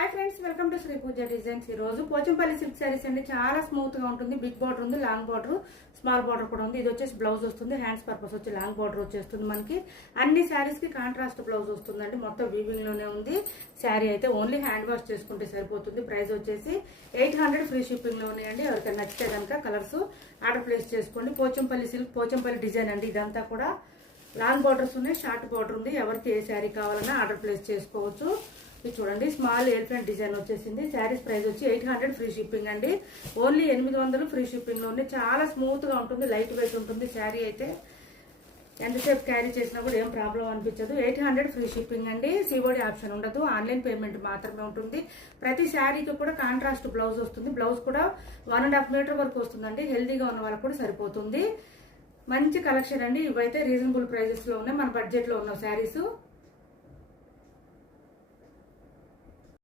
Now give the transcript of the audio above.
Hi friends, welcome to Shri Pooja designs. ఈ రోజు Pochampally silk saris అండి. చాలా స్మూత్ గా ఉంటుంది. బిగ్ బార్డర్ ఉంది, లాంగ్ బార్డర్, స్మాల్ బార్డర్ కూడా ఉంది. ఇది వచ్చేసి బ్లౌజ్ వస్తుంది. హ్యాండ్స్ పర్పస్ వచ్చి లాంగ్ బార్డర్ వచ్చేస్తుంది. మనకి అన్ని శారీస్ కి కాంట్రాస్ట్ బ్లౌజ్ వస్తుందండి. మొత్తం వీవింగ్ లోనే ఉంది. శారీ అయితే ఓన్లీ హ్యాండ్ వాష్ చేసుకుంటే సరిపోతుంది. ప్రైస్ వచ్చేసి 800 ఫ్రీ షిప్పింగ్ లో ఉన్నాయండి. ఎవరికైనా నచ్చితే కనుక కలర్స్ ఆర్డర్ ప్లేస్ చేసుకోండి. పోచంపల్లి సిల్క్, పోచంపల్లి డిజైన్ అండి. ఇదంతా కూడా లాంగ్ బార్డర్స్ ఉన్నాయి, షార్ట్ బార్డర్ ఉంది. ఎవరికి ఏ శారీ కావాలన్నా ఆర్డర్ ప్లేస్ చేసుకోవచ్చు. ఇది చూడండి, స్మాల్ ఎలిఫెంట్ డిజైన్ వచ్చేసింది. శారీస్ ప్రైస్ వచ్చి 800 ఫ్రీ షిప్పింగ్ అండి. ఓన్లీ 800 ఫ్రీ షిప్పింగ్ లో ఉంది. చాలా స్మూత్ గా ఉంటుంది, లైట్ వెయిట్ ఉంటుంది. శారీ అయితే ఎంతసేపు క్యారీ చేసినా కూడా ఏం ప్రాబ్లం అనిపించదు. 800 ఫ్రీ షిప్పింగ్ అండి. సిఓడి ఆప్షన్ ఉండదు, ఆన్లైన్ పేమెంట్ మాత్రమే ఉంటుంది. ప్రతి శారీకి కూడా కాంట్రాస్ట్ బ్లౌజ్ వస్తుంది. బ్లౌజ్ కూడా 1.5 మీటర్ వరకు వస్తుందండి. హెల్దీగా ఉన్న వాళ్ళకి కూడా సరిపోతుంది. మంచి కలెక్షన్ అండి. ఇవైతే రీజనబుల్ ప్రైజెస్ లో ఉన్నాయి, మన బడ్జెట్ లో ఉన్న శారీస్.